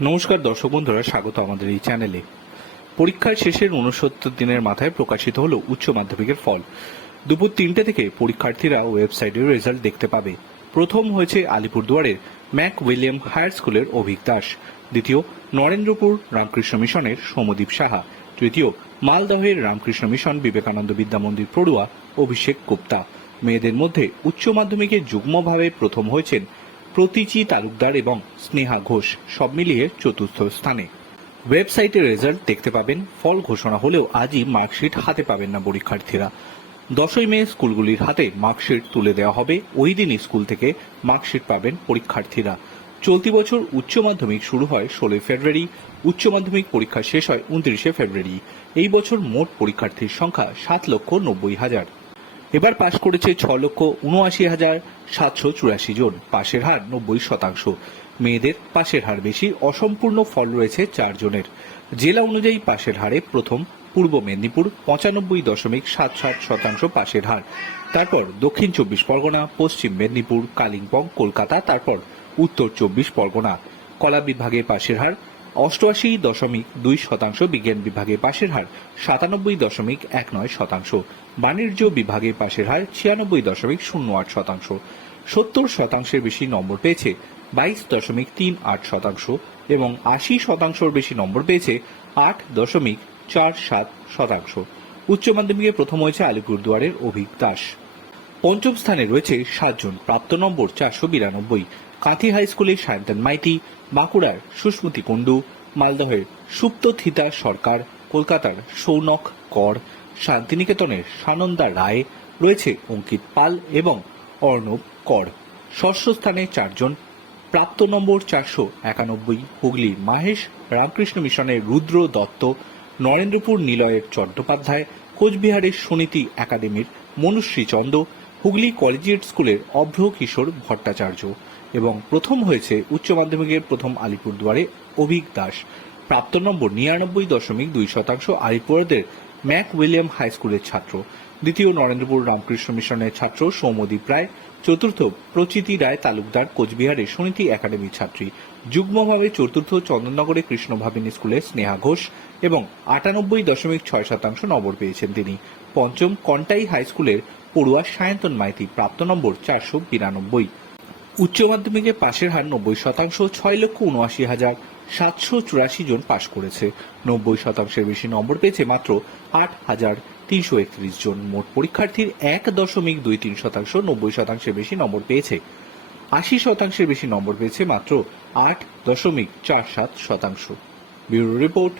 নমস্কার দর্শক বন্ধুরা, স্বাগত আমাদের এই চ্যানেলে। পরীক্ষার শেষের উনসত্তর দিনের মাথায় প্রকাশিত হলো উচ্চ মাধ্যমিকের ফল। দুপুর তিনটে থেকে পরীক্ষার্থীরা ওয়েবসাইটে রেজাল্ট দেখতে পাবে। প্রথম হয়েছে আলিপুরদুয়ারের ম্যাক উইলিয়াম হায়ার স্কুলের অভিক দাস। দ্বিতীয়, নরেন্দ্রপুর রামকৃষ্ণ মিশনের সৌমদীপ সাহা। তৃতীয়, মালদহের রামকৃষ্ণ মিশন বিবেকানন্দ বিদ্যা মন্দির পড়ুয়া অভিষেক গুপ্তা। মেয়েদের মধ্যে উচ্চ মাধ্যমিকে যুগ্মভাবে প্রথম হয়েছেন প্রতীচি তালুকদার এবং স্নেহা ঘোষ। সব মিলিয়ে চতুর্থ স্থানে। ওয়েবসাইটে রেজাল্ট দেখতে পাবেন, ফল ঘোষণা হলেও আজই মার্কশিট হাতে পাবেন না পরীক্ষার্থীরা। দশই মে স্কুলগুলির হাতে মার্কশিট তুলে দেওয়া হবে, ওই দিনই স্কুল থেকে মার্কশিট পাবেন পরীক্ষার্থীরা। চলতি বছর উচ্চ মাধ্যমিক শুরু হয় ষোলোই ফেব্রুয়ারি, উচ্চ মাধ্যমিক পরীক্ষা শেষ হয় উনত্রিশে ফেব্রুয়ারি। এই বছর মোট পরীক্ষার্থীর সংখ্যা সাত লক্ষ নব্বই হাজার। এবার পাশ করেছে ছ লক্ষ উনআশি হাজার সাতশো চুরাশি জন। পাশের হার নব্বই শতাংশ। মেয়েদের পাশের হার বেশি, অসম্পূর্ণ ফল রয়েছে চার জনের। জেলা অনুযায়ী পাশের হারে প্রথম, পূর্ব মেদিনীপুর পঁচানব্বই দশমিক সাত সাত শতাংশ পাশের হার। তারপর দক্ষিণ চব্বিশ পরগনা, পশ্চিম মেদিনীপুর, কালিম্পং, কলকাতা, তারপর উত্তর চব্বিশ পরগনা। কলা বিভাগে পাশের হার অষ্টআশি দশমিক দুই শতাংশ বিজ্ঞান বিভাগে পাশের হার সাতানব্বই দশমিক এক নয় শতাংশ। বাণিজ্য বিভাগে পাশের হার ছিয়ানব্বই দশমিক শূন্য আট শতাংশ। সত্তর শতাংশের বেশি নম্বর পেয়েছে বাইশ দশমিক তিন আট শতাংশ এবং আশি শতাংশের বেশি নম্বর পেয়েছে আট দশমিক চার সাত শতাংশ। উচ্চ মাধ্যমিকে প্রথম হয়েছে আলিপুরদুয়ারের অভিক দাস। পঞ্চম স্থানে রয়েছে সাতজন প্রাপ্ত নম্বর চারশো বিরানব্বই। কাঁথি হাই স্কুলের সায়ন্তন মাইতি, বাঁকুড়ার সুস্মৃতি কুণ্ডু, মালদহের সুপ্ত থিতা সরকার, কলকাতার সৌনক কর, শান্তিনিকেতনের সানন্দা রায়, রয়েছে অঙ্কিত পাল এবং অর্ণব কর। ষষ্ঠ স্থানে চারজন প্রাপ্ত নম্বর চারশো একানব্বই, হুগলি মাহেশ, রামকৃষ্ণ মিশনের রুদ্র দত্ত, নরেন্দ্রপুর নিলয়ের চট্টোপাধ্যায়, কোচবিহারের সুনীতি একাডেমির মনুশ্রী চন্দ হুগলি কলেজিয়েট স্কুলের অভ্র কিশোর ভট্টাচার্য এবং প্রথম হয়েছে উচ্চ মাধ্যমিকের প্রথম আলিপুরদুয়ারে অভিক দাস। প্রাপ্ত নম্বর নিরানব্বই দশমিক দুই শতাংশ আলিপুরদের ম্যাক উইলিয়াম হাই স্কুলের ছাত্র। দ্বিতীয় নরেন্দ্রপুর রামকৃষ্ণ মিশনের ছাত্র সৌমদীপ রায়, চতুর্থ প্রচিতি রায় তালুকদার কোচবিহারের সুনীতি একাডেমির ছাত্রী, যুগ্মভাবে চতুর্থ চন্দননগরে কৃষ্ণ ভাবিনী স্কুলের স্নেহা ঘোষ এবং আটানব্বই দশমিক ছয় শতাংশ নম্বর পেয়েছেন তিনি। পঞ্চম কন্টাই হাই স্কুলের পড়ুয়া সায়ন্তন মাইতি, প্রাপ্ত নম্বর চারশো বিরানব্বই। উচ্চ মাধ্যমিকে পাশের হার নব্বই শতাংশ, ছয় লক্ষ উনআশি হাজার সাতশো চুরাশি জন পাশ করেছে। নব্বই শতাংশের বেশি নম্বর পেয়েছে মাত্র আট হাজার তিনশো একত্রিশ জন মোট পরীক্ষার্থীর এক দশমিক দুই তিন শতাংশ নব্বই শতাংশের বেশি নম্বর পেয়েছে। আশি শতাংশের বেশি নম্বর পেয়েছে মাত্র আট দশমিক চার সাত শতাংশ। Bureau report